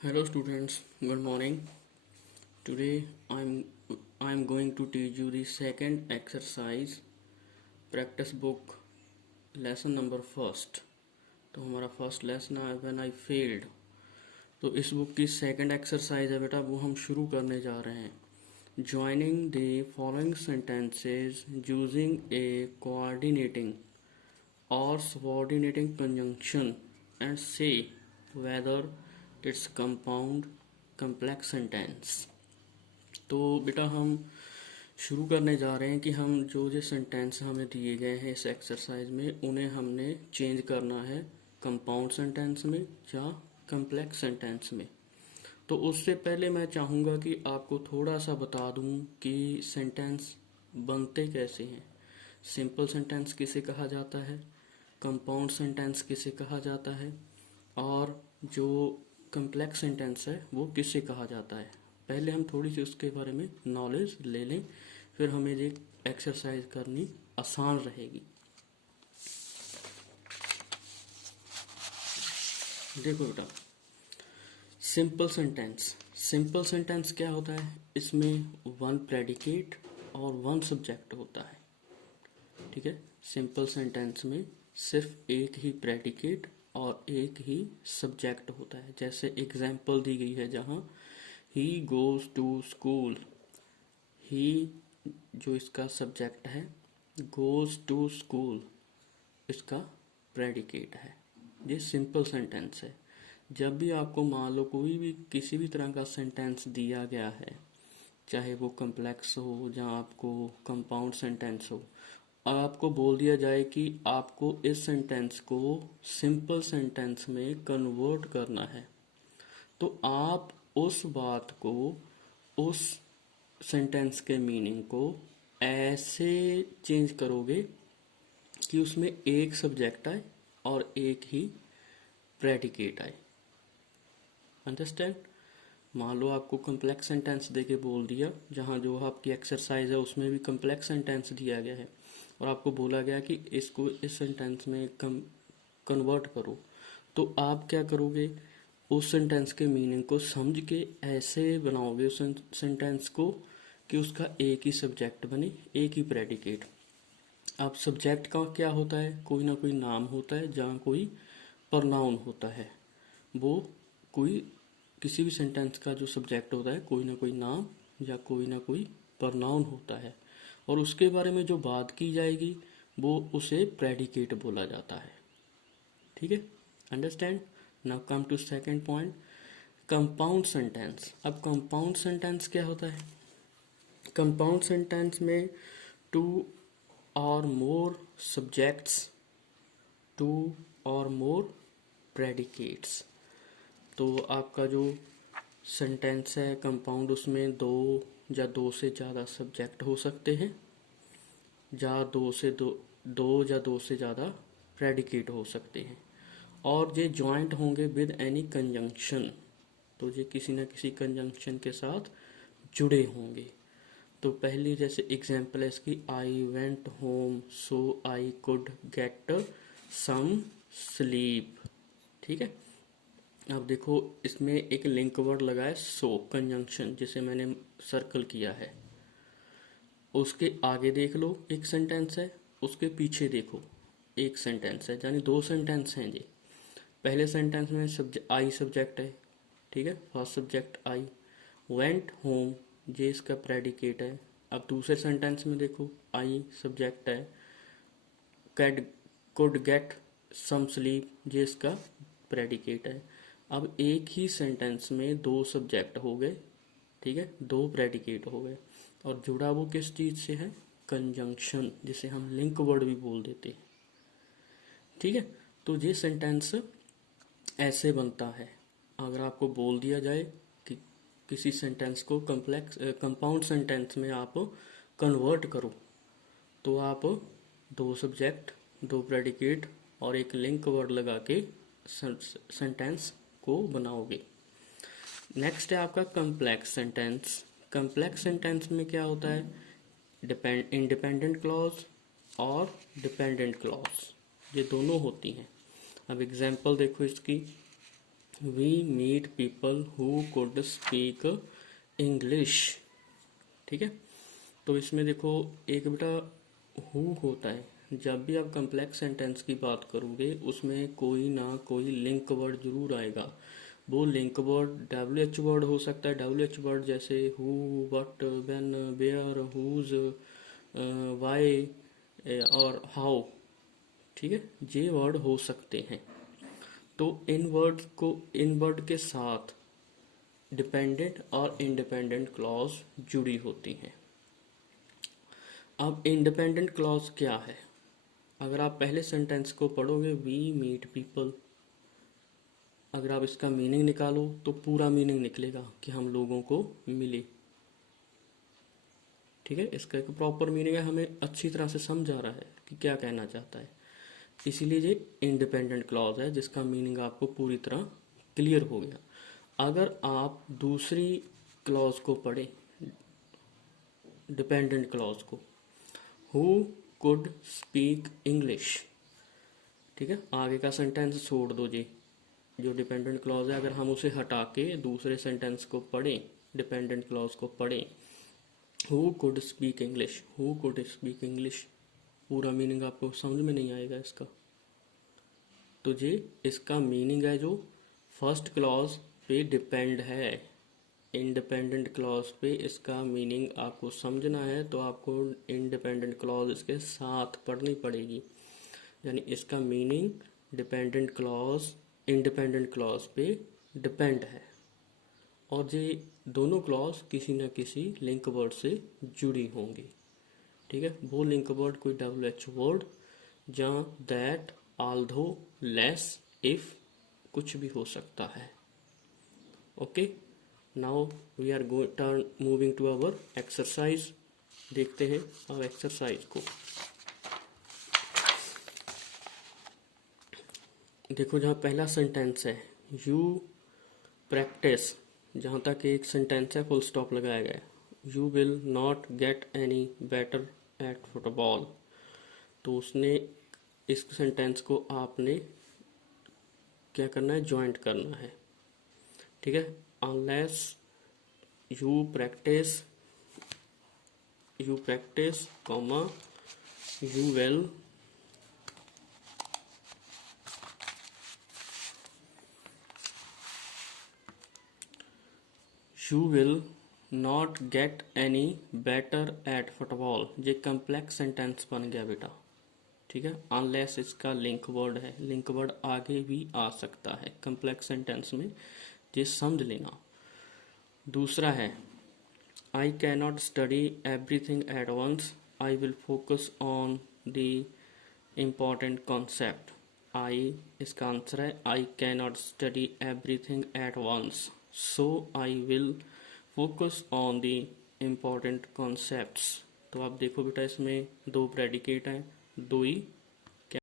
Hello students, good morning. Today I'm going to teach you the second exercise practice book lesson number first. तो हमारा first lesson है when I failed. तो इस book की second exercise है बेटा, वो हम शुरू करने जा रहे हैं। Joining the following sentences using A coordinating और सबऑर्डिनेटिंग कंजंक्शन एंड से whether its compound complex sentence. तो बेटा हम शुरू करने जा रहे हैं कि हम जो सेंटेंस हमें दिए गए हैं इस एक्सरसाइज में उन्हें हमने चेंज करना है कंपाउंड सेंटेंस में या कम्प्लेक्स सेंटेंस में। तो उससे पहले मैं चाहूँगा कि आपको थोड़ा सा बता दूँ कि सेंटेंस बनते कैसे हैं। सिंपल सेंटेंस किसे कहा जाता है, कंपाउंड सेंटेंस किसे कहा जाता है, और जो कम्प्लेक्स सेंटेंस है वो किसे कहा जाता है। पहले हम थोड़ी सी उसके बारे में नॉलेज ले लें, फिर हमें ये एक्सरसाइज करनी आसान रहेगी। देखो बेटा, सिंपल सेंटेंस क्या होता है, इसमें वन प्रेडिकेट और वन सब्जेक्ट होता है। ठीक है, सिंपल सेंटेंस में सिर्फ एक ही प्रेडिकेट और एक ही सब्जेक्ट होता है। जैसे एग्जाम्पल दी गई है जहाँ ही गोज टू स्कूल, ही जो इसका सब्जेक्ट है, गोज टू स्कूल इसका प्रेडिकेट है। ये सिंपल सेंटेंस है। जब भी आपको मान लो कोई भी किसी भी तरह का सेंटेंस दिया गया है, चाहे वो कम्प्लेक्स हो या आपको कंपाउंड सेंटेंस हो, और आपको बोल दिया जाए कि आपको इस सेंटेंस को सिंपल सेंटेंस में कन्वर्ट करना है, तो आप उस बात को, उस सेंटेंस के मीनिंग को ऐसे चेंज करोगे कि उसमें एक सब्जेक्ट आए और एक ही प्रेडिकेट आए। अंडरस्टैंड। मान लो आपको कम्प्लेक्स सेंटेंस देके बोल दिया, जहाँ जो आपकी एक्सरसाइज है उसमें भी कम्प्लेक्स सेंटेंस दिया गया है और आपको बोला गया कि इसको इस सेंटेंस में कन्वर्ट करो, तो आप क्या करोगे, उस सेंटेंस के मीनिंग को समझ के ऐसे बनाओगे उस सेंटेंस को कि उसका एक ही सब्जेक्ट बने, एक ही प्रेडिकेट। अब सब्जेक्ट का क्या होता है, कोई ना कोई नाम होता है, जहाँ कोई प्रनाउन होता है। वो कोई किसी भी सेंटेंस का जो सब्जेक्ट होता है, कोई ना कोई नाम या कोई ना कोई प्रनाउन होता है, और उसके बारे में जो बात की जाएगी वो उसे प्रेडिकेट बोला जाता है। ठीक है, understand. Now come to second point, compound sentence. अब कंपाउंड सेंटेंस क्या होता है, कंपाउंड सेंटेंस में टू और मोर सब्जेक्ट्स, टू और मोर प्रेडिकेट्स। तो आपका जो सेंटेंस है कंपाउंड, उसमें दो या दो से ज़्यादा सब्जेक्ट हो सकते हैं, या दो या दो से ज़्यादा प्रेडिकेट हो सकते हैं, और ये जॉइंट होंगे विद एनी कंजंक्शन। तो ये किसी न किसी कंजंक्शन के साथ जुड़े होंगे। तो पहली जैसे एग्जांपल है इसकी, I went home so I could get some sleep. ठीक है, अब देखो इसमें एक लिंक वर्ड लगा है सो, कंजंक्शन, जिसे मैंने सर्कल किया है। उसके आगे देख लो एक सेंटेंस है, उसके पीछे देखो एक सेंटेंस है, यानी दो सेंटेंस हैं ये। पहले सेंटेंस में आई सब्जेक्ट है, ठीक है, first subject I. Went home ये इसका प्रेडिकेट है। अब दूसरे सेंटेंस में देखो, आई सब्जेक्ट है, कैड कुड गेट सम स्लीप ये इसका प्रेडिकेट है। अब एक ही सेंटेंस में दो सब्जेक्ट हो गए, ठीक है, दो प्रेडिकेट हो गए, और जुड़ा वो किस चीज से है, कंजंक्शन, जिसे हम लिंक वर्ड भी बोल देते हैं। ठीक है, तो ये सेंटेंस ऐसे बनता है। अगर आपको बोल दिया जाए कि किसी सेंटेंस को कंपाउंड सेंटेंस में आप कन्वर्ट करो, तो आप दो सब्जेक्ट, दो प्रेडिकेट और एक लिंक वर्ड लगा के सेंटेंस को बनाओगे। नेक्स्ट है आपका कम्प्लेक्स सेंटेंस। कम्प्लेक्स सेंटेंस में क्या होता है, इंडिपेंडेंट क्लॉज और डिपेंडेंट क्लॉज, ये दोनों होती हैं। अब एग्जाम्पल देखो इसकी, we meet people who could speak English. ठीक है, तो इसमें देखो एक बेटा हु होता है, जब भी आप कम्प्लेक्स सेंटेंस की बात करोगे उसमें कोई ना कोई लिंक वर्ड जरूर आएगा। वो लिंक वर्ड WH वर्ड हो सकता है, WH वर्ड जैसे who, what, when, where, whose, why और हाउ। ठीक है, ये वर्ड हो सकते हैं। तो इन वर्ड के साथ डिपेंडेंट और इंडिपेंडेंट क्लॉज जुड़ी होती हैं। अब इंडिपेंडेंट क्लॉज क्या है? अगर आप पहले सेंटेंस को पढ़ोगे, वी मीट पीपल, अगर आप इसका मीनिंग निकालो तो पूरा मीनिंग निकलेगा कि हम लोगों को मिले। ठीक है, इसका एक प्रॉपर मीनिंग है, हमें अच्छी तरह से समझ आ रहा है कि क्या कहना चाहता है। इसीलिए ये इंडिपेंडेंट क्लॉज है जिसका मीनिंग आपको पूरी तरह क्लियर हो गया। अगर आप दूसरी क्लॉज को पढ़ें, डिपेंडेंट क्लॉज को, हु कुड स्पीक इंग्लिश। ठीक है, आगे का सेंटेंस छोड़ दो जी, जो डिपेंडेंट क्लॉज है अगर हम उसे हटा के दूसरे सेंटेंस को पढ़ें, डिपेंडेंट क्लॉज को पढ़ें, who could speak English, who could speak English, पूरा मीनिंग आपको समझ में नहीं आएगा इसका। तो जी इसका मीनिंग है जो फर्स्ट क्लॉज पे डिपेंड है, इंडिपेंडेंट क्लॉज पे इसका मीनिंग आपको समझना है तो आपको इंडिपेंडेंट क्लॉज इसके साथ पढ़नी पड़ेगी। यानी इसका meaning dependent clause independent clause पे डिपेंड है, और ये दोनों क्लॉज किसी न किसी लिंक वर्ड से जुड़ी होंगी। ठीक है, वो लिंक वर्ड कोई WH वर्ड, जहाँ दैट, आल्दो, लेस, इफ, कुछ भी हो सकता है। Okay, now we are moving to our exercise. देखते हैं अब एक्सरसाइज को। देखो, जहाँ पहला सेंटेंस है यू प्रैक्टिस, जहाँ तक एक सेंटेंस है फुल स्टॉप लगाया गया है, you will not get any better at football. तो उसने इस सेंटेंस को आपने क्या करना है, ज्वाइंट करना है। ठीक है, unless you practice comma you will not get any better at football. ये कम्प्लेक्स सेंटेंस बन गया बेटा। ठीक है, अनलेस इसका लिंक वर्ड है, लिंक वर्ड आगे भी आ सकता है कम्प्लेक्स सेंटेंस में, ये समझ लेना। दूसरा है I cannot study everything at once, I will focus on the important concept. I इसका आंसर है I cannot study everything at once, so I will focus on the important concepts. तो आप देखो बेटा, इसमें दो प्रेडिकेट हैं, दो ही